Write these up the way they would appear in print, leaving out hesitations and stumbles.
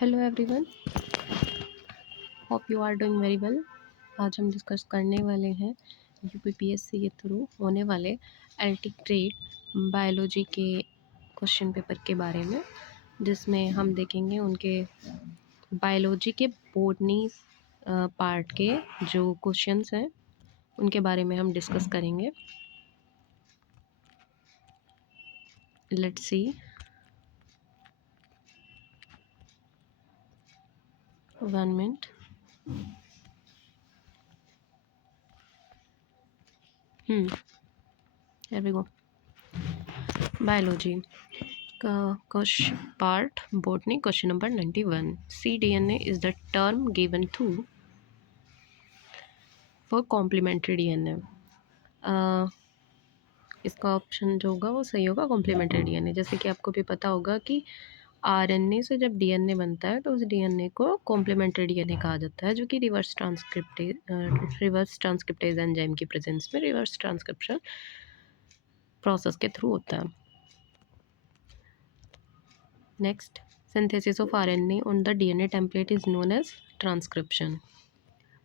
Hello everyone, hope you are doing very well. आज हम discuss करने वाले हैं यूपीपीएससी के थ्रू होने वाले एलटी ग्रेड बायोलॉजी के क्वेश्चन पेपर के बारे में, जिसमें हम देखेंगे उनके बायोलॉजी के बोटनी पार्ट के जो क्वेश्चंस हैं उनके बारे में हम डिस्कस करेंगे। Let's see. 1 minute। Here we go. Biology. Question part botany question number 91. cDNA is the term given to for complementary DNA. इसका ऑप्शन जो होगा वो सही होगा, कॉम्प्लीमेंट्री डीएनए। जैसे कि आपको भी पता होगा कि आरएनए से जब डीएनए बनता है तो उस डीएनए को कॉम्प्लीमेंट्री डीएनए कहा जाता है, जो कि रिवर्स ट्रांसक्रिप्टेज एंजाइम की प्रेजेंस में रिवर्स ट्रांसक्रिप्शन प्रोसेस के थ्रू होता है। Next, synthesis of RNA on the DNA template is known as transcription.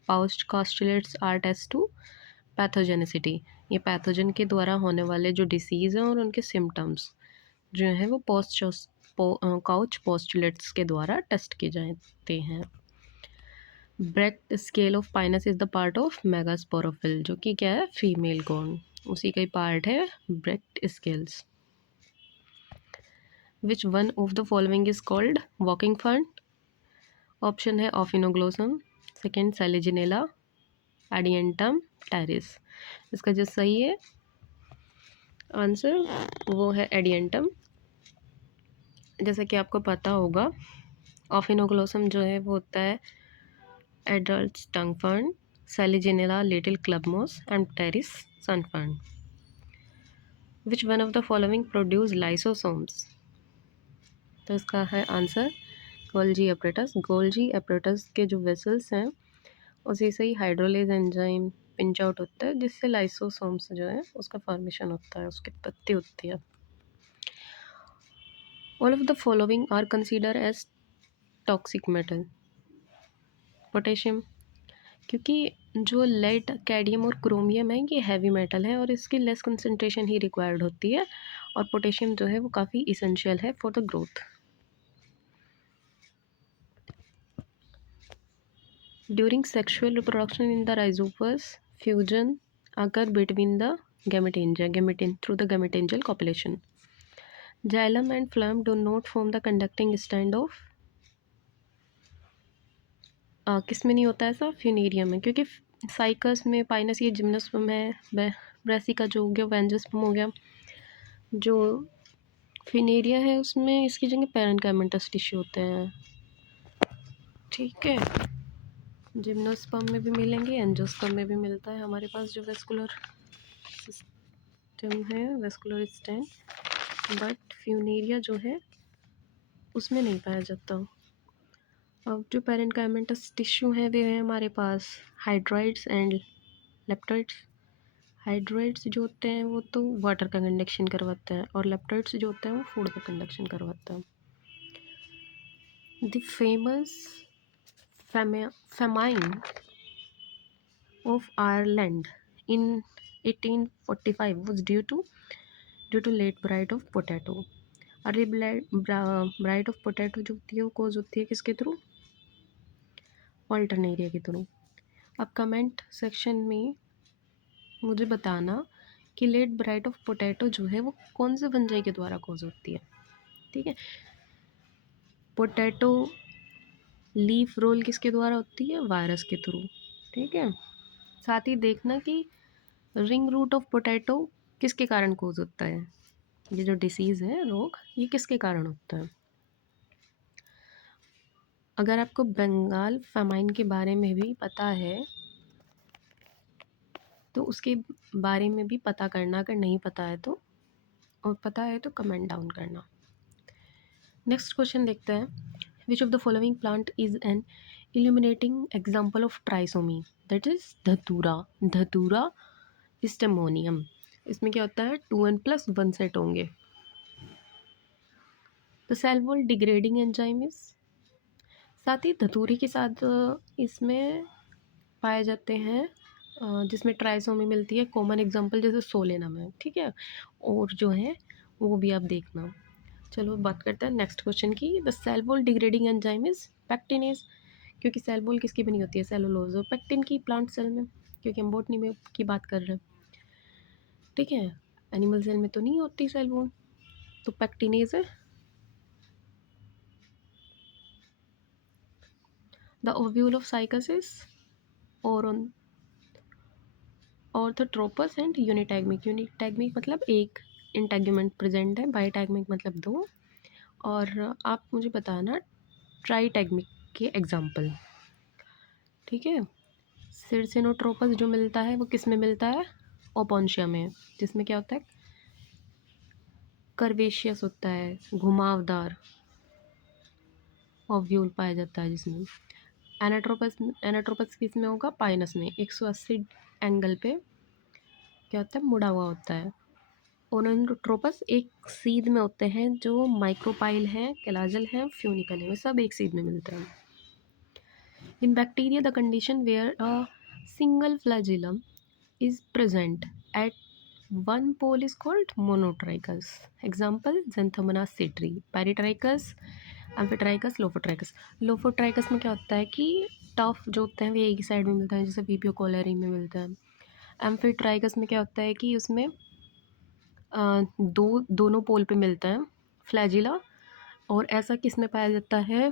Postulates are test to pathogenicity. ये पैथोजन के द्वारा होने वाले जो डिसीज़ हैं और उनके सिम्टम्स जो हैं वो काउच पोस्टुलेट्स के द्वारा टेस्ट किए जाते हैं। Brecht scale of Pinus is the part of megasporophyll, जो कि क्या है, फीमेल कॉर्न, उसी का ही पार्ट है Brecht scales. Which one of the following is called walking fern? Option है ऑफिनोग्लोसम, सेकेंड सेलेजिनेला, एडियंटम, टेरिस। इसका जो सही है आंसर वो है एडियंटम। जैसा कि आपको पता होगा ऑफिनोग्लोसम जो है वो होता है adder's tongue fern, Selaginella little club moss and Pteris sun fern. Which one of the following produce lysosomes? तो इसका है answer Golgi apparatus. Golgi apparatus के जो वेसल्स हैं उसी से ही हाइड्रोलेज एंजाइम पिंच आउट होता है, जिससे लाइसोसोम्स जो है उसका फॉर्मेशन होता है, उसकी उत्पत्ति होती है। All of the following are consider as toxic metal. Potassium, क्योंकि जो लेड, कैडमियम और क्रोमियम है ये हैवी मेटल है और इसकी लेस कंसंट्रेशन ही रिक्वायर्ड होती है, और पोटेशियम जो है वो काफ़ी इसेंशियल है for the growth. During sexual reproduction in the Rhizopus fusion occur between the through the gametangial copulation. Xylem and phloem do not form the conducting stand of किस में नहीं होता है ऐसा? फ्यूनेरियम में, क्योंकि साइकस में, पाइनस, ये जिम्नोस्पर्म है, ब्रासिका जो हो गया, वेंजोस्पर्म हो गया, जो फ्यूनेरिया है उसमें इसकी जगह पैरेन्काइमेटस टिश्यू होते हैं। ठीक है, जिम्नोस्पर्म में भी मिलेंगे, एंजियोस्पर्म में भी मिलता है हमारे पास जो वेस्कुलर सिस्टम है, वेस्कुलर स्टैंड, बट फ्यूनेरिया जो है उसमें नहीं पाया जाता। अब जो पैरेन्काइमेटस टिश्यू है वे है हमारे पास हाइड्रॉइड्स एंड लेप्टॉइड्स। हाइड्रॉइड्स जो होते हैं वो तो वाटर का कंडक्शन करवाते हैं, और लेप्टॉइड्स जो होते हैं वो फूड का कंडक्शन करवाता है। The famous famine of Ireland in 1845 was due to late blight of potato. Early bright of potato जो होती है वो कोज होती है किसके थ्रू? ऑल्टरनेरिया के थ्रू। अब कमेंट सेक्शन में मुझे बताना कि लेट ब्राइट ऑफ पोटैटो जो है वो कौन से फंजाई के द्वारा कोज होती है। ठीक है, पोटैटो लीफ रोल किसके द्वारा होती है? वायरस के थ्रू। ठीक है, साथ ही देखना कि रिंग रूट ऑफ पोटैटो किसके कारण कोज होता है, ये जो डिसीज़ है, रोग, ये किसके कारण होता है। अगर आपको बंगाल फेमाइन के बारे में भी पता है तो उसके बारे में भी पता करना, अगर नहीं पता है तो, और पता है तो कमेंट डाउन करना। नेक्स्ट क्वेश्चन देखते हैं। विच of the following plant is N illuminating example of trisomy? That is धतूरा। धतूरा स्टेमोनियम। इसमें क्या होता है? 2n+1 सेट होंगे। The cell wall degrading enzyme is साथ ही धतूरे के साथ इसमें पाए जाते हैं, जिसमें ट्राइसोमी मिलती है। कॉमन एग्जांपल जैसे सोलेनम है, ठीक है, और जो है वो भी आप देखना। चलो बात करते हैं नेक्स्ट क्वेश्चन की। The cell wall degrading enzyme is pectinase, क्योंकि सेल वॉल किसकी बनी होती है, सेलुलोज और पैक्टिन की प्लांट सेल में, क्योंकि हम बॉटनी में की बात कर रहे हैं, ठीक है। एनिमल सेल में तो नहीं होती सेल वॉल, तो पैक्टिनेज है। The ovule of cycas is और ऑन ऑर्थोट्रोपस एंड यूनिटैगमिक। यूनिटैगमिक मतलब एक इंटैगमेंट प्रेजेंट है, बाईटैगमिक मतलब दो। और आप मुझे बताना ट्राईटैगमिक के एग्जाम्पल, ठीक है। सिरसिनोट्रोपस जो मिलता है वो किस में मिलता है, ओपोन्शिया में, जिसमें क्या होता है, कर्वेशियस होता है, घुमावदार ओव्यूल पाया जाता है जिसमें। एनाट्रोपस किस में होगा, पाइनस में, 180 एंगल पे क्या होता है, मुड़ा हुआ होता है। ओनोट्रोपस एक सीध में होते हैं, जो माइक्रोपाइल हैं, कैलाजल हैं, फ्यूनिकल है, वे सब एक सीध में मिलते हैं। In bacteria the condition where a single flagellum is present at one pole is called monotrichous. Example Xanthomonas citri, Peritrichus, Amphitrichus, Lophotrichus. Lophotrichus में क्या होता है कि टफ जो होते हैं वे एक ही साइड में मिलता है, जैसे वीपियो कोलेरी में मिलता है। एम्फीट्राइकस में क्या होता है कि उसमें दोनों पोल पे मिलता है फ्लैजिला। और ऐसा किस में पाया जाता है,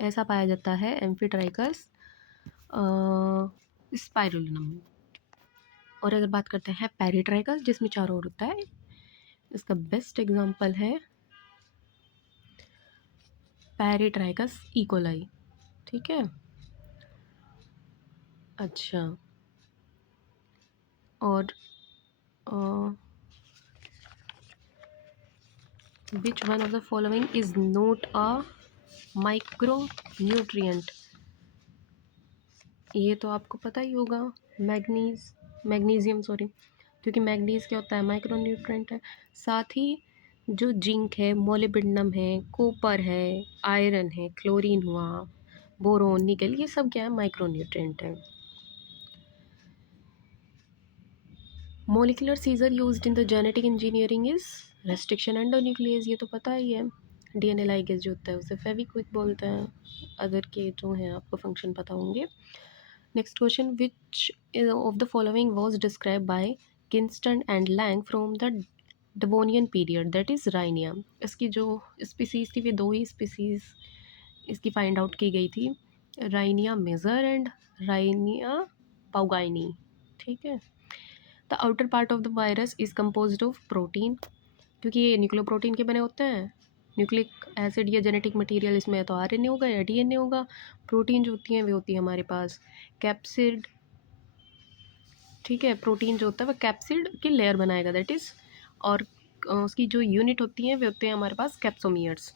ऐसा पाया जाता है एम्फीट्राइकस स्पाइरुलिनम में। और अगर बात करते हैं पेरिट्राइकस जिसमें चारों ओर होता है, इसका बेस्ट एग्जांपल है पेरिट्राइकस इकोलाई, ठीक है। अच्छा, और विच one of the following is not a micro nutrient, ये तो आपको पता ही होगा, मैग्नीशियम सॉरी, क्योंकि मैग्नीज क्या होता है, माइक्रो न्यूट्रिएंट है। साथ ही जो जिंक है, मोलिब्डेनम है, कॉपर है, आयरन है, क्लोरीन हुआ, बोरोन, निकल, ये सब क्या है, माइक्रो न्यूट्रिएंट है। Molecular scissor used in the genetic engineering is restriction endonuclease, ये तो पता ही है। डीएनए लाइगेज जो होता है उसे फेविक्विक बोलते हैं। अदर के जो हैं आपको फंक्शन पता होंगे। Next question, which of the following was describe by Kidston and Lang from the Devonian period, that is Rhynia. इसकी जो स्पीसीज थी वे दो ही स्पीसीज इसकी फाइंड आउट की गई थी, राइनिया मेजर एंड राइनिया पाउगाइनी, ठीक है। The outer part of the virus is composed of protein, क्योंकि ये न्यूक्लियोप्रोटीन के बने होते हैं। न्यूक्लिक एसिड या जेनेटिक मटेरियल इसमें या तो आरएनए होगा या डीएनए होगा। प्रोटीन जो होती हैं वे होती है हमारे पास कैप्सिड, ठीक है। प्रोटीन जो होता है वह कैप्सिड की लेयर बनाएगा, दैट इज़, और उसकी जो यूनिट होती हैं वे होते हैं हमारे पास capsomeres.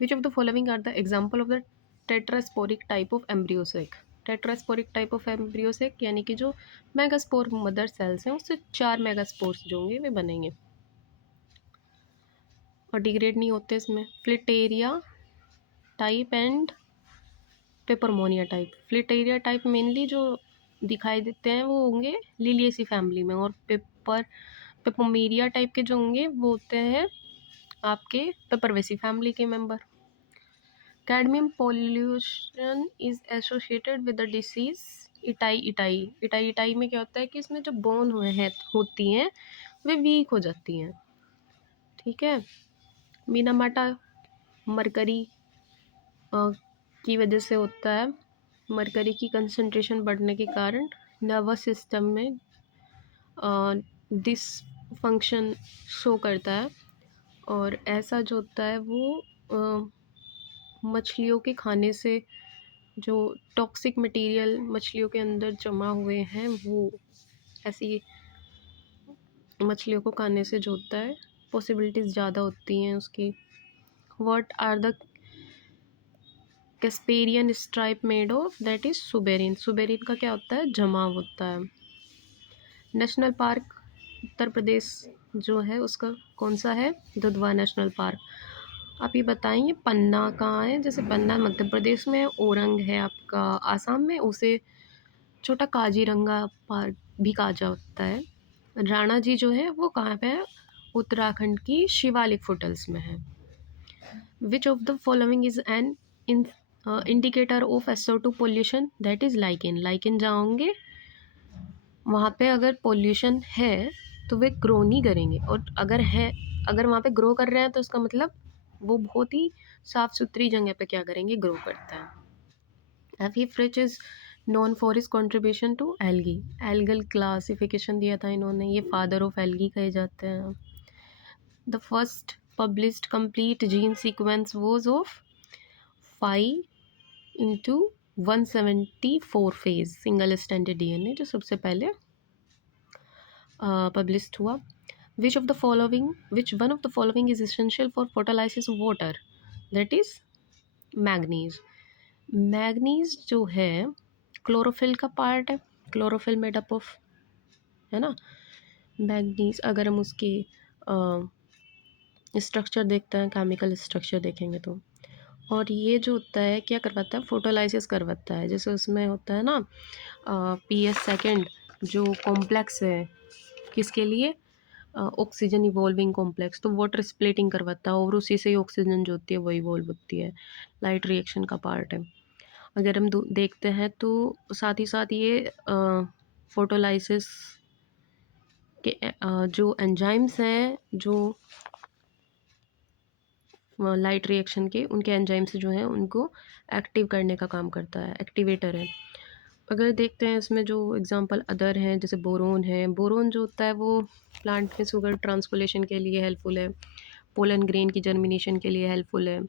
Which of the following are the example of the tetrasporic type of embryo sac. Tetrasporic type of embryo sac यानी कि जो मेगास्पोर मदर सेल्स हैं उससे 4 मेगास्पोर्स जो होंगे वे बनेंगे और डिग्रेड नहीं होते इसमें। Fritillaria type and Peperomia type. Fritillaria type mainly जो दिखाई देते हैं वो होंगे लिलिएसी फैमिली में, और पेपोमेरिया टाइप के जो होंगे वो होते हैं आपके पेपरवेसी फैमिली के member. Cadmium pollution is associated with the disease itai itai. Itai itai में क्या होता है कि इसमें जो बोन हुए हैं होती हैं वे वीक हो जाती हैं, ठीक है। मीनामाटा मरकरी की वजह से होता है। मरकरी की कंसंट्रेशन बढ़ने के कारण नर्वस सिस्टम में दिस फंक्शन शो करता है, और ऐसा जो होता है वो मछलियों के खाने से जो टॉक्सिक मटेरियल मछलियों के अंदर जमा हुए हैं वो ऐसी मछलियों को खाने से जो होता है पॉसिबिलिटीज़ ज़्यादा होती हैं उसकी। What are the Casparian strip made of, that is suberin. Suberin का क्या होता है, जमाव होता है। नेशनल पार्क उत्तर प्रदेश जो है उसका कौन सा है, दुधवा नेशनल पार्क। आप ये बताएं, ये पन्ना कहाँ है? जैसे पन्ना मध्य प्रदेश में है, ओरंग है आपका आसाम में, उसे छोटा काजीरंगा पार्क भी कहा जाता है। राणा जी जो है वो कहाँ पे है? उत्तराखंड की शिवालिक फुटल्स में है। विच of the following is an indicator of SO2 pollution? That is lichen. Lichen जाओगे वहाँ पे, अगर पोल्यूशन है तो वे ग्रो नहीं करेंगे, और अगर वहाँ पे ग्रो कर रहे हैं तो उसका मतलब वो बहुत ही साफ सुथरी जगह पे क्या करेंगे, ग्रो करता है। F E Fritsch is known for is contribution to algae. Algal classification दिया था इन्होंने, ये फादर ऑफ एल्गी कहे जाते हैं। The first published complete gene sequence was of 5x174 phase single standard DNA, जो सबसे पहले पब्लिश्ड हुआ। विच one of the following is essential for photolysis of water? That is manganese. Manganese जो है chlorophyll का पार्ट है, क्लोरोफिल मेडअप ऑफ, है ना। मैग्नीज अगर हम उसकी स्ट्रक्चर देखते हैं, केमिकल स्ट्रक्चर देखेंगे तो, और ये जो होता है क्या करवाता है, फोटोलाइसिस करवाता है। जैसे उसमें होता है ना PS सेकेंड जो कॉम्प्लेक्स है, किसके लिए? ऑक्सीजन इवॉल्विंग कॉम्प्लेक्स, तो वाटर स्प्लिटिंग करवाता है, और उसी से ही ऑक्सीजन जो होती है वो इवॉल्व होती है। लाइट रिएक्शन का पार्ट है। अगर हम देखते हैं तो साथ ही साथ ये फोटोलाइसिस के जो एंजाइम्स हैं, जो लाइट रिएक्शन के, उनके एंजाइम्स जो हैं उनको एक्टिव करने का काम करता है, एक्टिवेटर है। अगर देखते हैं इसमें जो एग्जांपल अदर हैं, जैसे बोरोन है। बोरोन जो होता है वो प्लांट में शुगर ट्रांसपोलेशन के लिए हेल्पफुल है, पोलन ग्रेन की जर्मिनेशन के लिए हेल्पफुल है।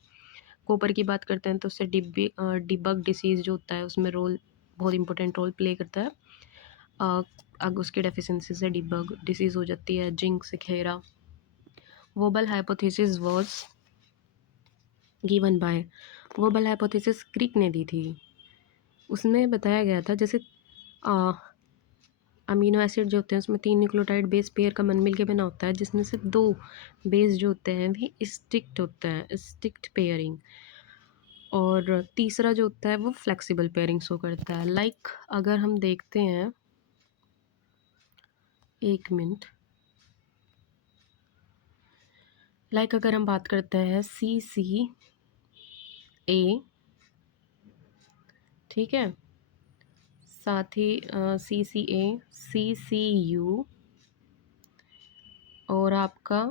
कॉपर की बात करते हैं तो उससे डिबग डिसीज़ जो होता है उसमें बहुत इंपॉर्टेंट रोल प्ले करता है। अगर उसकी डेफिशिएंसी से डिबग डिसीज़ हो जाती है। जिंक से खेरा। Wobble hypothesis was given by. Wobble hypothesis Crick ने दी थी। उसमें बताया गया था, जैसे अमीनो एसिड जो होते हैं उसमें 3 न्यूक्लियोटाइड बेस पेयर का मन मिल के बना होता है, जिसमें से 2 बेस जो होते हैं भी स्टिक्ड होते हैं, स्टिक्ड पेयरिंग, और तीसरा जो होता है वो फ्लेक्सिबल पेयरिंग शो करता है। लाइक अगर हम देखते हैं, एक मिनट, लाइक अगर हम बात करते हैं CCA, ठीक है, साथ ही CCA, CCU और आपका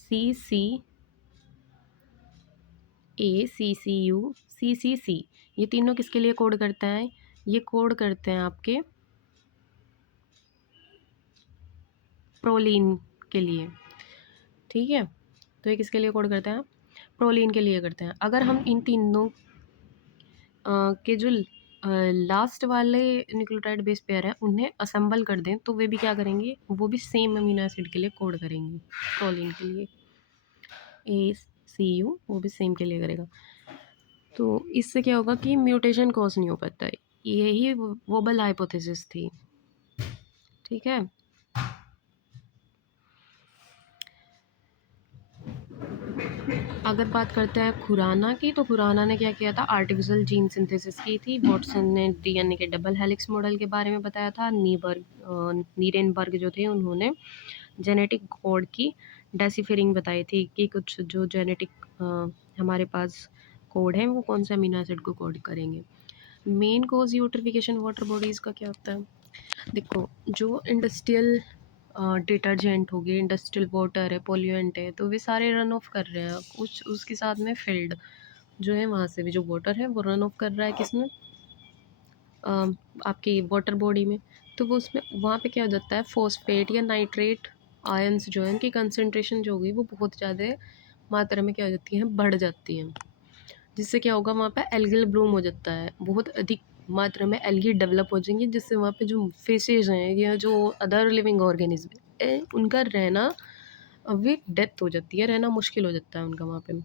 CCA, CCU, CCC, ये तीनों किसके लिए कोड करता है? ये कोड करते हैं आपके प्रोलीन के लिए, ठीक है। तो ये किसके लिए कोड करते हैं? प्रोलीन के लिए करते हैं। अगर हम इन तीनों के जो लास्ट वाले न्यूक्लियोटाइड बेस पेयर हैं उन्हें असेंबल कर दें तो वे भी क्या करेंगे, वो भी सेम अमीनो एसिड के लिए कोड करेंगे, प्रोलीन के लिए। ACU वो भी सेम के लिए करेगा, तो इससे क्या होगा कि म्यूटेशन कॉज नहीं हो पाता है। यही वोबल हाइपोथेसिस थी, ठीक है। अगर बात करते हैं खुराना की, तो खुराना ने क्या किया था, आर्टिफिशियल जीन सिंथेसिस की थी। वॉटसन ने DNA के डबल हेलिक्स मॉडल के बारे में बताया था। नीरेनबर्ग जो थे उन्होंने जेनेटिक कोड की डेसिफरिंग बताई थी कि कुछ जो जेनेटिक हमारे पास कोड है वो कौन से अमीनो एसिड को कोड करेंगे। मेन कोज यूट्रिफिकेशन वाटर बॉडीज़ का क्या होता है? देखो, जो इंडस्ट्रियल डिटर्जेंट हो गए, इंडस्ट्रियल वाटर है, पोल्यूएंट है, तो वे सारे रन ऑफ कर रहे हैं। कुछ उसके साथ में फील्ड जो है वहाँ से भी जो वाटर है वो रन ऑफ कर रहा है, किसमें? आपकी वाटर बॉडी में। तो वो उसमें वहाँ पे क्या हो जाता है, फॉस्फेट या नाइट्रेट आयंस जो है उनकी कंसनट्रेशन जो होगी वो बहुत ज़्यादा मात्रा में क्या हो जाती है, बढ़ जाती है। जिससे क्या होगा, वहाँ पे एल्गल ब्लूम हो जाता है, बहुत अधिक मात्रा में एल्गी डेवलप हो जाएंगी, जिससे वहाँ पे जो फिशेज हैं या जो अदर लिविंग ऑर्गेनिज्म है उनका रहना, वे डेथ हो जाती है, रहना मुश्किल हो जाता है उनका वहाँ पे,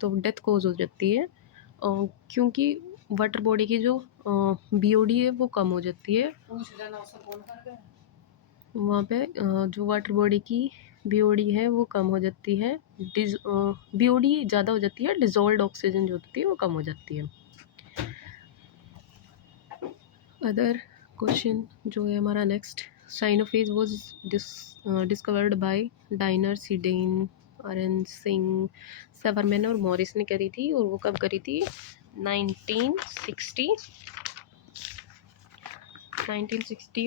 तो डेथ कोज हो जाती है। क्योंकि वाटर बॉडी की जो BOD है वो कम हो जाती है वहाँ पे, जो वाटर बॉडी की बीओडी है वो कम हो जाती है, बीओडी ज़्यादा हो जाती है, डिजोल्व्ड ऑक्सीजन जो होती है वो कम हो जाती है। अदर क्वेश्चन जो है हमारा next, cyanophage was discovered by डाइनर, सीडेन, आरएन सिंह, सेवरमैन और मॉरिस ने करी थी, और वो कब करी थी? 1960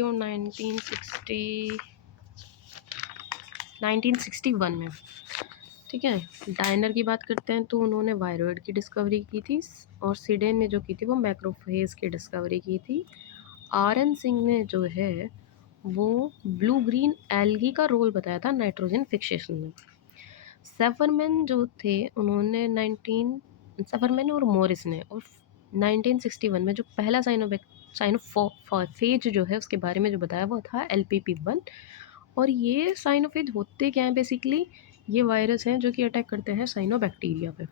और 1961 में। ठीक है, डायनर की बात करते हैं तो उन्होंने वायरॉइड की डिस्कवरी की थी, और सीडेन ने जो की थी वो मैक्रोफेज की डिस्कवरी की थी। आरएन सिंह ने जो है वो ब्लू ग्रीन एल्गी का रोल बताया था नाइट्रोजन फिक्सेशन में। सेफरमैन जो थे उन्होंने सेफरमैन और मॉरिस ने और 1961 में जो पहला साइनोफेज जो है उसके बारे में जो बताया वो था LPP1। और ये साइनोफेज होते क्या हैं बेसिकली, ये वायरस हैं जो कि अटैक करते हैं साइनोबैक्टीरिया पे।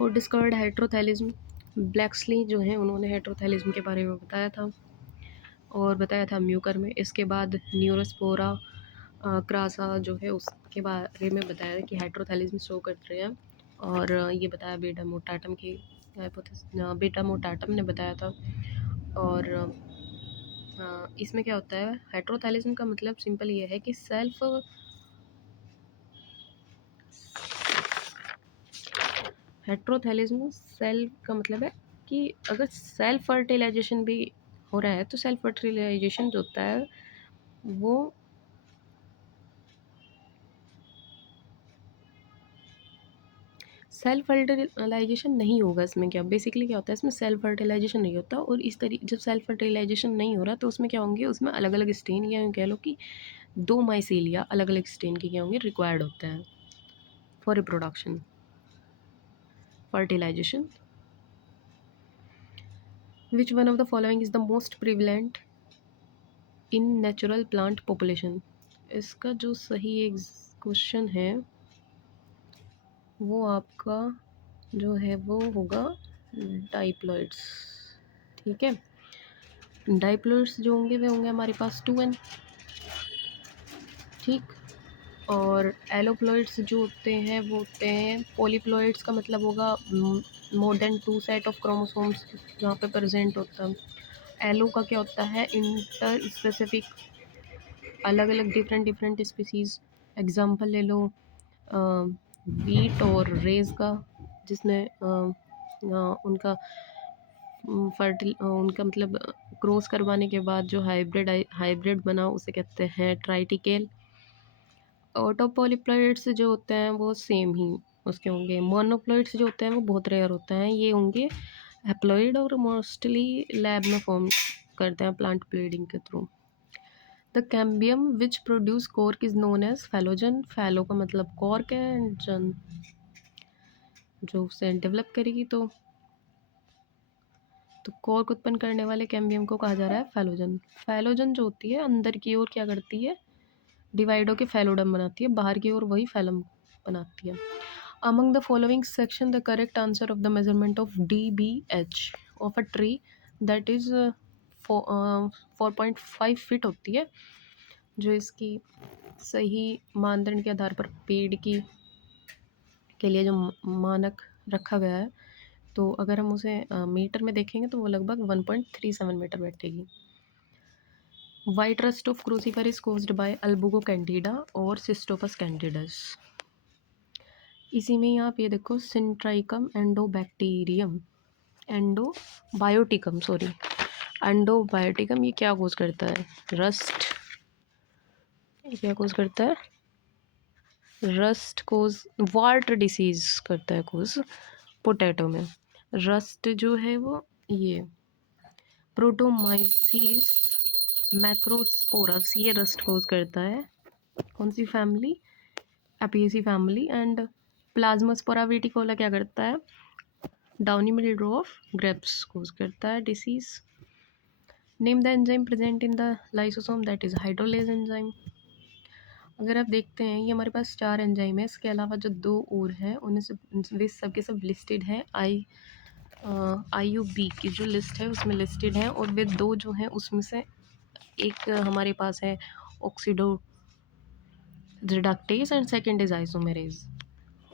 और डिस्कवर्ड हेट्रोथैलिज्म, ब्लैक्सली जो है उन्होंने हेट्रोथैलिज्म के बारे में बताया था, और बताया था म्यूकर में। इसके बाद न्यूरोस्पोरा क्रासा जो है उसके बारे में बताया कि हाइड्रोथैलिज्म शो कर रहे हैं, और ये बताया बीटा मोटाटम की बीटा मोटाटम ने बताया था। और इसमें क्या होता है, हाइड्रोथैलिज्म का मतलब सिंपल ये है कि हेट्रोथैलिज्म सेल का मतलब है कि अगर सेल्फ फर्टिलाइजेशन भी हो रहा है तो सेल्फ फर्टिलाइजेशन जो होता है वो सेल्फ फर्टिलाइजेशन नहीं होगा। इसमें क्या बेसिकली क्या होता है, इसमें सेल्फ फर्टिलाइजेशन नहीं होता, और इस तरीके जब सेल्फ फर्टिलाइजेशन नहीं हो रहा तो उसमें क्या होंगे, उसमें अलग अलग स्टेन या कह लो कि 2 माइसीलिया अलग अलग स्टेन के क्या होंगे रिक्वायर्ड होते हैं for reproduction fertilization. Which one of the following is the most prevalent in natural plant population? इसका जो सही एक क्वेश्चन है वो आपका जो है वो होगा डाइप्लॉइड्स। ठीक है, डाइप्लॉइड्स जो होंगे वे होंगे हमारे पास 2n। ठीक, और एलोप्लॉइड्स जो होते हैं वो होते हैं पॉलीप्लॉइड्स का मतलब होगा more than 2 set of chromosomes जहाँ पे प्रेजेंट होता है। एलो का क्या होता है, इंटर स्पेसिफिक, अलग अलग डिफरेंट स्पीसीज। एग्जांपल ले लो वीट और रेज का, जिसने उनका उनका मतलब क्रॉस करवाने के बाद जो हाइब्रिड बना उसे कहते हैं ट्राइटिकेल। ऑटोपॉलीप्लॉइड्स जो होते हैं वो सेम ही उसके होंगे। मोनोप्लॉइड्स जो होते हैं वो बहुत रेयर होते हैं, ये होंगे हैप्लॉइड और मोस्टली लैब में फॉर्म करते हैं प्लांट ब्रीडिंग के थ्रू। The cambium which produce cork is known as phellogen. Phello का मतलब कॉर्क है, एंड जन जो उसे डेवलप करेगी तो कॉर्क उत्पन्न करने वाले कैम्बियम को कहा जा रहा है फैलोजन। फैलोजन जो होती है अंदर की ओर क्या करती है, डिवाइड होकर फैलोडम बनाती है, बाहर की ओर वही फैलम बनाती है। Among the following section the correct answer of the measurement of DBH of a tree that is 4.5 feet होती है, जो इसकी सही मानदंड के आधार पर पेड़ की के लिए जो मानक रखा गया है, तो अगर हम उसे मीटर में देखेंगे तो वो लगभग 1.37 मीटर बैठेगी। White rust of crucifer is caused by Albugo candida और सिस्टोपस कैंडिडस। इसी में ही आप ये देखो सिंट्राइकम एंडोबैक्टीरियम एंडोबायोटिकम ये क्या कोज करता है, रस्ट। ये क्या कोज करता है, रस्ट कोज वार्ट डिसीज करता है कोज पोटैटो में। रस्ट जो है वो ये प्रोटोमाइसीस मैक्रोस्पोरस ये रस्ट कोज करता है। कौन सी family, Apiaceae family. And Plasmopara viticola क्या करता है, downy mildew of grapes cause करता है disease. Name the enzyme present in the lysosome that is hydrolase enzyme. अगर आप देखते हैं ये हमारे पास 4 एंजाइम है, इसके अलावा जो 2 और हैं उनमें से वे सबके सब लिस्टेड हैं IUB की जो लिस्ट है उसमें लिस्टेड हैं, और वे 2 जो हैं उसमें से एक हमारे पास है oxido reductase and second is isomerase,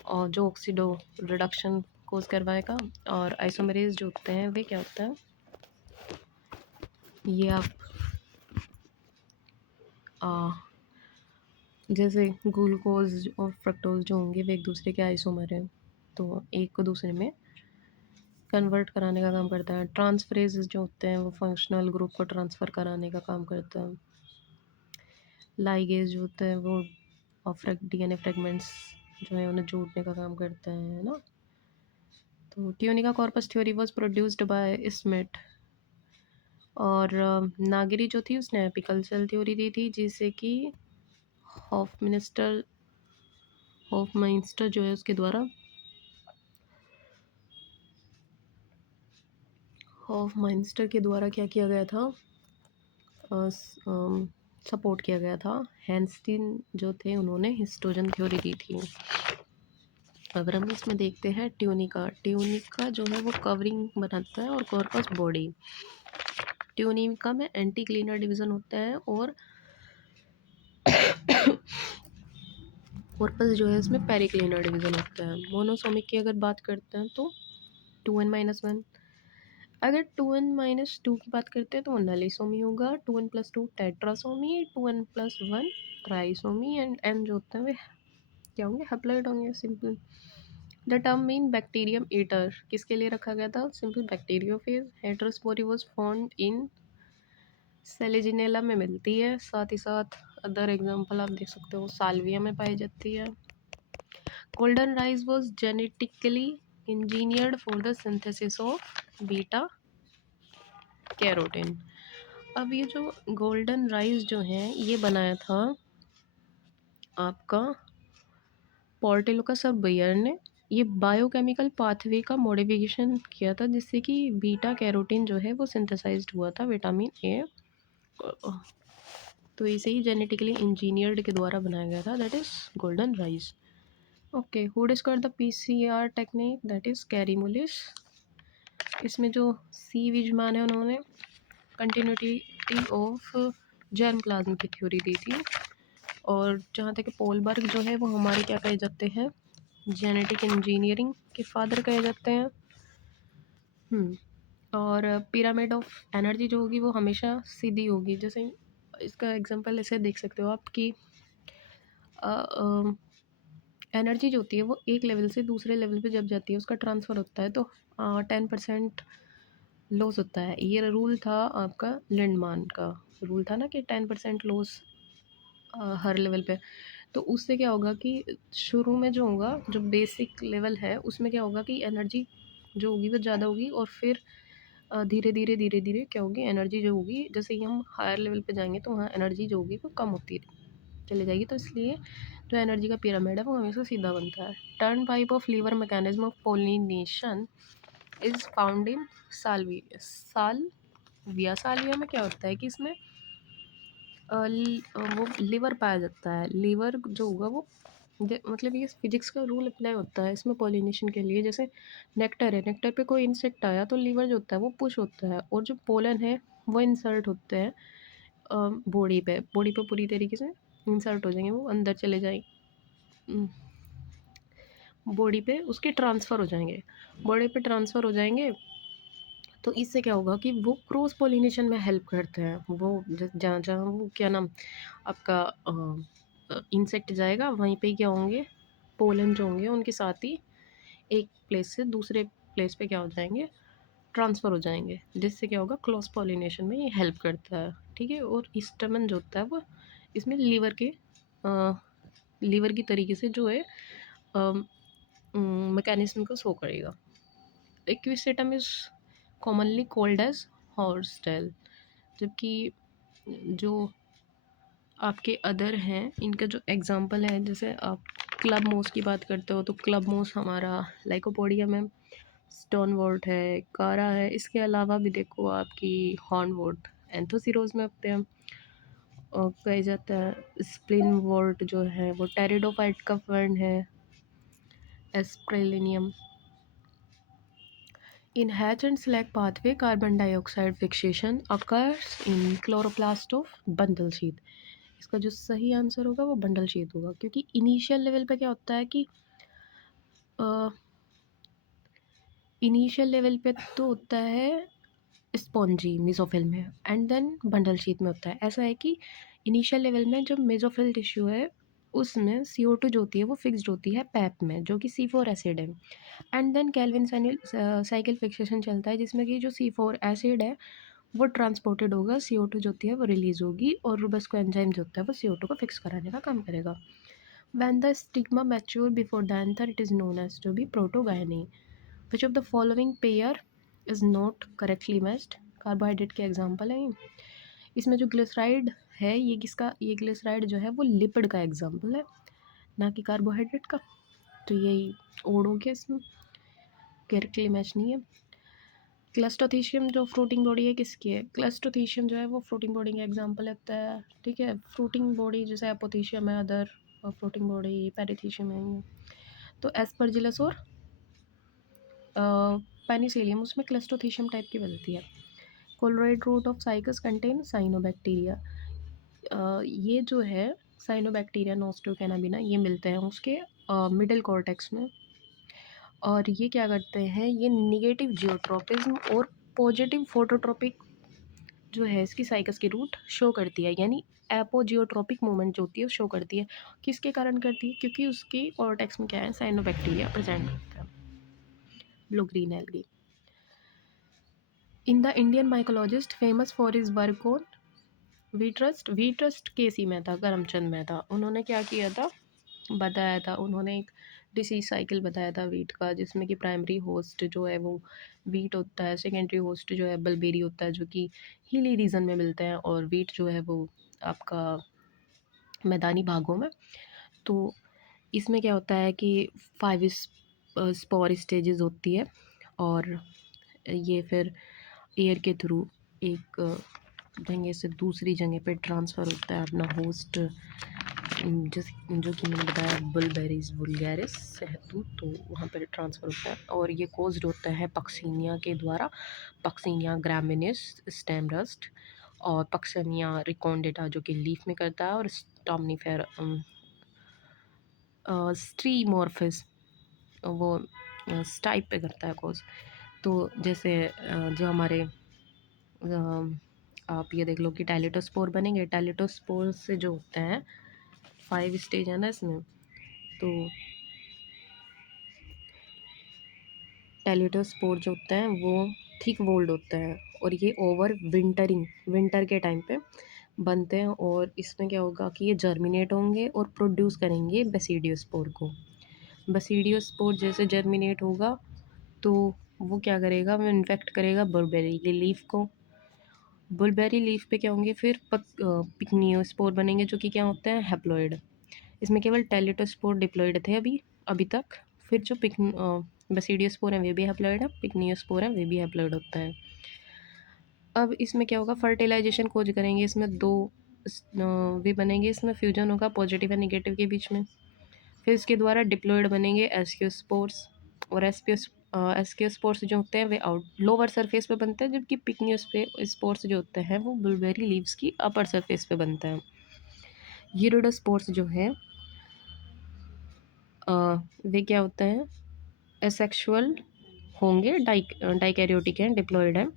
और जो ऑक्सीडो रिडक्शन कोज करवाएगा। और आइसोमेरेज जो होते हैं वे क्या होता है, ये आप जैसे ग्लूकोज और फ्रक्टोज जो होंगे वे एक दूसरे के आइसोमर हैं, तो एक को दूसरे में कन्वर्ट कराने का काम करता है। ट्रांसफरेज जो होते हैं वो फंक्शनल ग्रुप को ट्रांसफ़र कराने का काम करता है। लाइगेज जो होते हैं वो डीएनए फ्रेगमेंट्स जो है उन्हें जोड़ने का काम करते हैं, है ना। तो tunica corpus theory was produced by Smith, और नागिरी जो थी उसने एपिकल सेल थ्योरी दी थी, जिससे कि हॉफमाइंस्टर जो है उसके द्वारा क्या किया गया था, सपोर्ट किया गया था। हैंस्टीन जो थे उन्होंने हिस्टोजन थ्योरी दी थी। अगर हम इसमें देखते हैं ट्यूनिका जो है वो कवरिंग बनाता है और कॉर्पस बॉडी। ट्यूनिका में एंटी क्लीनर डिवीजन होता है और कॉर्पस जो है इसमें पेरिक्लीनर डिवीजन होता है। मोनोसोमिक की अगर बात करते हैं तो 2n-1, अगर 2n-2 की बात करते हैं तो नलिसोमी होगा, 2n+2 tetrasomy, 2n+1 trisomy, and n जो होते हैं वे क्या होंगे, हैप्लॉइड होंगे। Simple the term mean bacterium eater किसके लिए रखा गया था, simple bacteriophage. Heterospory was found in Selaginella में मिलती है, साथ ही साथ अदर एग्जांपल आप देख सकते हो साल्विया में पाई जाती है। Golden rice was genetically engineered for the synthesis of beta carotene. अब ये जो गोल्डन राइस जो है ये बनाया था आपका पोर्टेलुका बेयर ने। ये बायोकेमिकल पाथवे का मॉडिफिकेशन किया था जिससे कि बीटा कैरोटीन जो है वो सिंथेसाइज्ड हुआ था, विटामिन ए। तो इसे ही जेनेटिकली इंजीनियर्ड के द्वारा बनाया गया था, that is golden rice. Okay, who discovered the PCR technique, that is carry मुलिस। इसमें जो सी विजमान है उन्होंने कंटिन्यूटी ऑफ जर्म प्लाज्म की थ्योरी दी थी। और जहाँ तक पोलबर्ग जो है वो हमारे क्या कहे जाते हैं, जेनेटिक इंजीनियरिंग के फादर कहे जाते हैं। और पिरामिड ऑफ एनर्जी जो होगी वो हमेशा सीधी होगी। जैसे इसका एग्जांपल ऐसे देख सकते हो आप कि एनर्जी जो होती है वो एक लेवल से दूसरे लेवल पे जब जाती है उसका ट्रांसफ़र होता है तो 10% लॉस होता है। ये रूल था आपका लिंडमान का रूल था ना कि 10% लॉस हर लेवल पे। तो उससे क्या होगा कि शुरू में जो होगा जो बेसिक लेवल है उसमें क्या होगा कि एनर्जी जो होगी वो ज़्यादा होगी, और फिर धीरे धीरे क्या होगी, एनर्जी जो होगी जैसे ही हम हायर लेवल पे जाएंगे तो वहाँ एनर्जी जो होगी वो कम होती चली जाएगी। तो इसलिए जो एनर्जी का पिरामिड है वो हमेशा सीधा बनता है। Turn pipe of liver mechanism of pollination is found in Salvia में क्या होता है कि इसमें वो लिवर पाया जाता है। लिवर जो होगा वो मतलब ये फिजिक्स का रूल अप्लाई होता है इसमें पॉलिनेशन के लिए। जैसे नेक्टर है, नेक्टर पे कोई इंसेक्ट आया तो लिवर जो होता है वो पुश होता है, और जो पोलन है वो इंसर्ट होते हैं बॉडी पे पूरी तरीके से इंसर्ट हो जाएंगे, वो अंदर चले जाएंगे बॉडी पे, उसके ट्रांसफ़र हो जाएंगे। तो इससे क्या होगा कि वो क्रॉस पॉलिनेशन में हेल्प करते हैं। वो जहाँ जहाँ वो क्या नाम आपका इंसेक्ट जाएगा वहीं पे क्या होंगे, पोलन जो होंगे उनके साथ ही एक प्लेस से दूसरे प्लेस पे क्या हो जाएंगे, ट्रांसफ़र हो जाएंगे, जिससे क्या होगा क्रॉस पॉलिनेशन में ये हेल्प करता है। ठीक है, और स्टमन जो होता है वो इसमें लीवर की तरीके से जो है मैकेनिज्म को शो करेगा। Equisetum is commonly called as horse tail, जबकि जो आपके अदर हैं इनका जो एग्जांपल है, जैसे आप क्लब मोस की बात करते हो तो क्लब मोस हमारा लाइकोपोडियम है, स्टोन वॉर्ट है, कारा है। इसके अलावा भी देखो आपकी हॉर्न वॉर्ट एंथोसिरोज में होते हैं, और कहा जाता है स्प्लिन वॉर्ट जो है वो टेरिडोफाइट का फर्न है, एस्प्रेलिनियम। In hatch and slag pathway, carbon dioxide fixation occurs in chloroplast of bundle sheath. इसका जो सही आंसर होगा वो बंडल शीत होगा, क्योंकि इनिशियल लेवल पे क्या होता है कि इनिशियल लेवल पे तो होता है स्पॉन्जी मेसोफिल में, एंड देन बंडल शीट में होता है। ऐसा है कि इनिशियल लेवल में जो मेसोफिल टिश्यू है उसमें CO2 जो होती है वो फिक्स्ड होती है पैप में, जो कि C4 एसिड है। And then Calvin cycle fixation चलता है, जिसमें कि जो C4 एसिड है वो ट्रांसपोर्टेड होगा, CO2 जो होती है वो रिलीज होगी, और रूबेस्को एंजाइम जो होता है वो CO2 को फिक्स कराने का काम करेगा। When the stigma mature before the anther, it is known as to be protogyny. Which of the following pair is not correctly matched? Carbohydrate के एग्जाम्पल है ये। इसमें जो ग्लिसराइड है ये किसका, ये ग्लिसराइड जो है वो लिपिड का एग्जाम्पल है, ना कि कार्बोहाइड्रेट का। तो यही ओड हो गया, इसमें करेक्टली मैच नहीं है। क्लस्टोथीशियम जो फ्रूटिंग बॉडी है किसकी है? क्लस्टोथीशियम जो है वो फ्रूटिंग बॉडी का एग्जाम्पल लगता है, ठीक है। फ्रूटिंग बॉडी जैसे एपोथीशियम है, अदर फ्रूटिंग बॉडी पेरिथीशियम है ये। तो एस्परजिलस और पेनिसिलियम उसमें क्लस्टोथीशियम टाइप की बनती है। Coralloid root of Cycas contain cyanobacteria. ये जो है साइनोबैक्टीरिया नोस्टोकैनाबिना, ये मिलते हैं उसके मिडिल कॉर्टेक्स में। और ये क्या करते हैं, ये निगेटिव जियोट्रोपिज्म और पॉजिटिव फोटोट्रोपिक जो है इसकी साइकस की रूट शो करती है, यानी एपोजियोट्रोपिक मूवमेंट जो होती है शो करती है। किसके कारण करती है? क्योंकि उसकी कॉर्टेक्स में क्या है, साइनोबैक्टीरिया प्रेजेंट होता है। Blue green algae. In the Indian mycologist famous for his work on wheat rust K C Mehta, Karamchand Mehta, उन्होंने क्या किया था, बताया था, उन्होंने एक डिसीज साइकिल बताया था वीट का, जिसमें कि प्राइमरी होस्ट जो है वो वीट होता है, सेकेंडरी होस्ट जो है बलबेरी होता है, जो कि हिली रीजन में मिलते हैं, और वीट जो है वो आपका मैदानी भागों में। तो इसमें क्या होता है कि 5 स्पोर स्टेजेस होती है, और ये फिर एयर के थ्रू एक जगह से दूसरी जगह पे ट्रांसफ़र होता है अपना होस्ट, जो कि मैंने बताया बुलबेरीज वुल्गारिस सहतूत, तो वहाँ पर ट्रांसफ़र होता है, और ये कोज्ड होता है पक्सीनिया के द्वारा, पक्सीनिया ग्रामिनिस स्टेम रस्ट, और पक्सीनिया रिकॉन्डेटा जो कि लीफ में करता है, और स्टॉमनीफेर स्ट्रीमोर्फिस वो स्टाइप पे करता है कोज। तो जैसे जो हमारे आप ये देख लो कि टैलिटोस्पोर बनेंगे, टैलिटोस्पोर से जो होते हैं 5 स्टेज है ना इसमें, तो टैलिटोस्पोर जो होते हैं वो थिक वोल्ड होते हैं, और ये ओवर विंटर के टाइम पे बनते हैं, और इसमें क्या होगा कि ये जर्मिनेट होंगे और प्रोड्यूस करेंगे बेसिडियोस्पोर को। बेसिडियोस्पोर जैसे जर्मिनेट होगा तो वो क्या करेगा, वो इन्फेक्ट करेगा बुलबेरी की लीफ को। बुलबेरी लीफ पे क्या होंगे फिर पिकनियोस्पोर बनेंगे, जो कि क्या होते हैं हैप्लॉइड। इसमें केवल टेलिटोस्पोर डिप्लॉइड थे अभी तक। फिर जो बेसिडियोस्पोर हैं वे भी हैप्लॉइड है, पिकनियोस्पोर हैं वे भी हैप्लॉइड होता है। अब इसमें क्या होगा, फर्टिलाइजेशन खोज करेंगे, इसमें 2 वे बनेंगे, इसमें फ्यूजन होगा पॉजिटिव और निगेटिव के बीच में। फिर इसके द्वारा डिप्लॉइड बनेंगे एस्कियोस्पोर्स, और एस्कियोस्पोर्स जो होते हैं वे लोअर सरफेस पे बनते हैं, जबकि पिकनियोस्पोर्स जो होते हैं वो बुलबेरी लीव्स की अपर सरफेस पे बनते हैं। यूरोडोस्पोर्स जो है वे क्या होते हैं, एसेक्सुअल होंगे, डाइकैरियोटिक हैं, डिप्लॉइड हैं,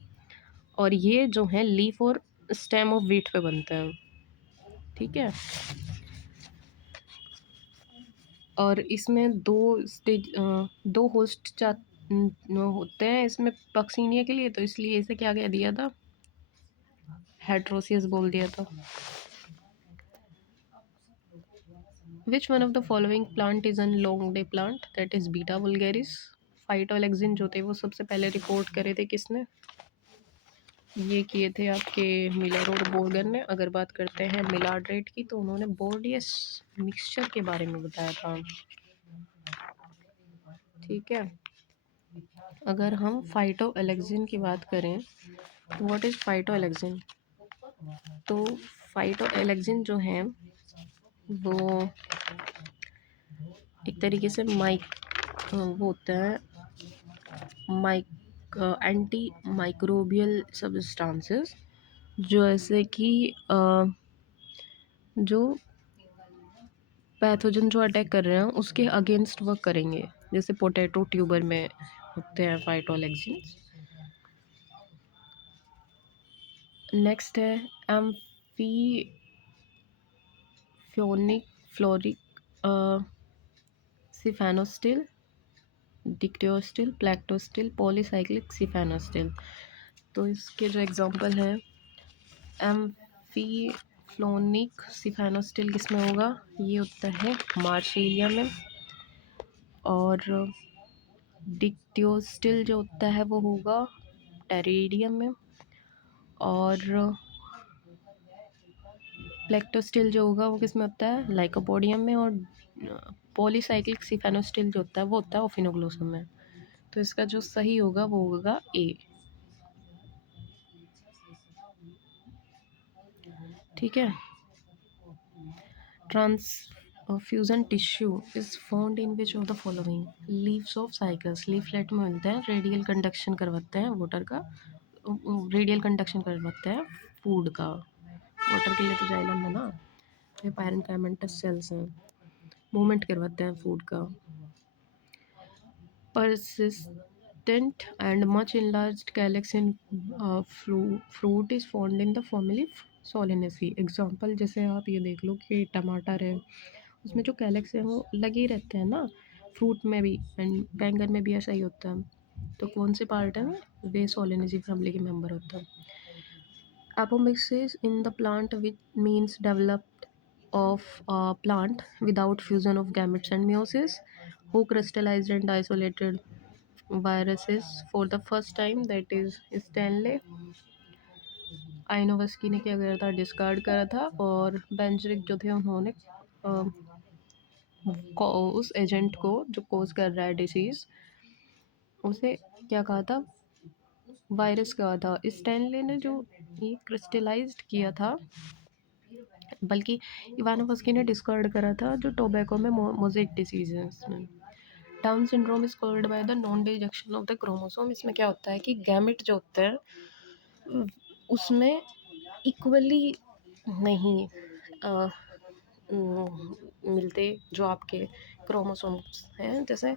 और ये जो है लीफ और स्टेम ऑफ वीट पे बनते हैं, ठीक है। और इसमें 2 होस्ट होते हैं इसमें पक्सीनिया के लिए, तो इसलिए इसे क्या कह दिया था, हेट्रोसियस बोल दिया था। Which one of the following plant is an long day plant, that is Beta vulgaris. Phytoalexin जो थे वो सबसे पहले रिपोर्ट करे थे किसने, ये किए थे आपके मिलर और बोर्गन ने। अगर बात करते हैं मिलार्ड रेट की, तो उन्होंने बोर्डियस मिक्सचर के बारे में बताया था, ठीक है। अगर हम फाइटोलेक्सिन की बात करें तो व्हाट इज़ फाइटोलेक्सिन, तो फाइटोलेक्सिन जो है वो एक तरीके से वो होता है एंटी माइक्रोबियल सब्सटेंसेस, जो ऐसे कि जो पैथोजन जो अटैक कर रहे हैं उसके अगेंस्ट वर्क करेंगे, जैसे पोटैटो ट्यूबर में होते हैं फाइटोलैक्सिन्स। नेक्स्ट है एम्फीफ्योनिक फ्लोरिक सिफेनोस्टिल, डिक्टियोस्टिल, प्लैक्टोस्टिल, पॉलीसाइक्लिक सिफेनोस्टिल। तो इसके जो एग्जांपल हैं, एम्फीफ्लोनिक सिफेनोस्टिल किस में होगा, ये होता है मार्शेलिया में। और डिक्टियोस्टिल जो होता है वो होगा टेरिडियम में। और प्लेक्टोस्टिल जो होगा वो किस में होता है, लाइकोपोडियम में। और पॉलीसाइक्लिक सिफेनोस्टिल जो होता है वो होता है ओफिनोग्लोसम में। तो इसका जो सही होगा वो होगा ए। ठीक है। Transfusion tissue is found in which of the following, leaves of cycas, leaflet में मिलते हैं, रेडियल कंडक्शन करवाते हैं वाटर का, रेडियल कंडक्शन करवाते हैं फूड का। वाटर के लिए तो जाइलम है ना, ये पैरेन्काइमेटस सेल्स हैं, मूवमेंट करवाते हैं फूड का। Persistent and much enlarged calyx in fruit is found in the family Solanaceae. Example जैसे आप ये देख लो कि टमाटर है, उसमें जो कैलेक्स है वो लगे ही रहते हैं ना, फ्रूट में भी एंड बैंगन में भी ऐसा ही होता है। तो कौन से पार्ट है वे सोलेनेसी फैमिली के मेंबर होता है। Apomixis in the plant, which means developed of a plant without fusion of gametes and meiosis, who crystallized and isolated viruses for the first time, that is Stanley आइनोवस्की ने क्या करा था, discard करा था। और बेंजरिक जो थे उन्होंने उस एजेंट को जो कोज कर रहा है डिसीज़, उसे क्या कहा था, वायरस कहा था। स्टैनले ने जो ये क्रिस्टलाइज्ड किया था, बल्कि इवानोवस्की ने डिस्कवर्ड करा था जो टोबैको में मोज़ेक डिसीज़ है इसमें। Down syndrome is called by the non detection of the chromosome. इसमें क्या होता है कि गैमेट जो होते हैं उसमें इक्वली नहीं मिलते जो आपके क्रोमोसोम्स हैं। जैसे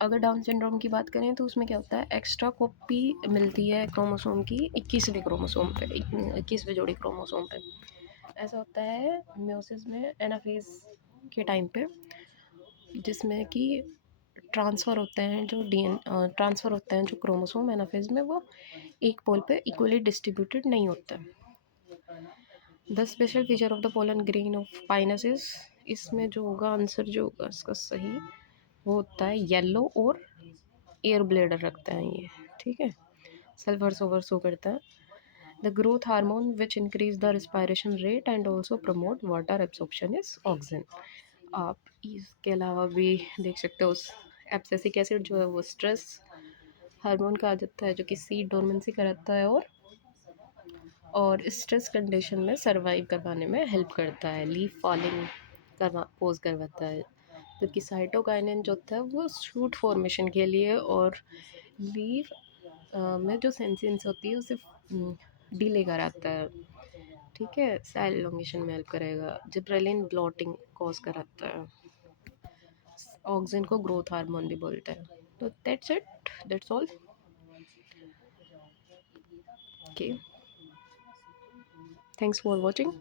अगर डाउन सिंड्रोम की बात करें तो उसमें क्या होता है, एक्स्ट्रा कॉपी मिलती है क्रोमोसोम की 21वें क्रोमोसोम पे, 21वें जोड़ी क्रोमोसोम पे। ऐसा होता है म्योसिस में एनाफेज के टाइम पे, जिसमें कि ट्रांसफ़र होते हैं जो ट्रांसफ़र होते हैं जो क्रोमोसोम एनाफेज में, वो एक पोल पे इक्वली डिस्ट्रीब्यूटेड नहीं होता है। The special feature of the pollen grain of Pinus is, इसमें जो होगा आंसर जो होगा इसका सही वो होता है येलो और एयर ब्लेडर रखता है ये। ठीक है, सल्फर सोवर करता है। The growth hormone which increase the respiration rate and also promote water absorption is oxygen. आप इसके अलावा भी देख सकते हो एब्सिसिक एसिड जो है वो स्ट्रेस हार्मोन कहा जाता है, जो कि सीड डोरमेंसी कराता है और स्ट्रेस कंडीशन में सर्वाइव करवाने में हेल्प करता है। लीफ फॉलिंग करवा पोज करवाता है, जबकि साइटोकाइनिन जो होता है वो शूट फॉर्मेशन के लिए और लीफ में जो सेंसिन्स होती है उसे डिले कराता है। ठीक है, सेल एलोंगेशन में हेल्प करेगा। जिब्रेलिन ब्लॉटिंग कॉज कराता है। ऑक्सीजन को ग्रोथ हार्मोन भी बोलते हैं। तो that's it, that's all. Okay, thanks for watching.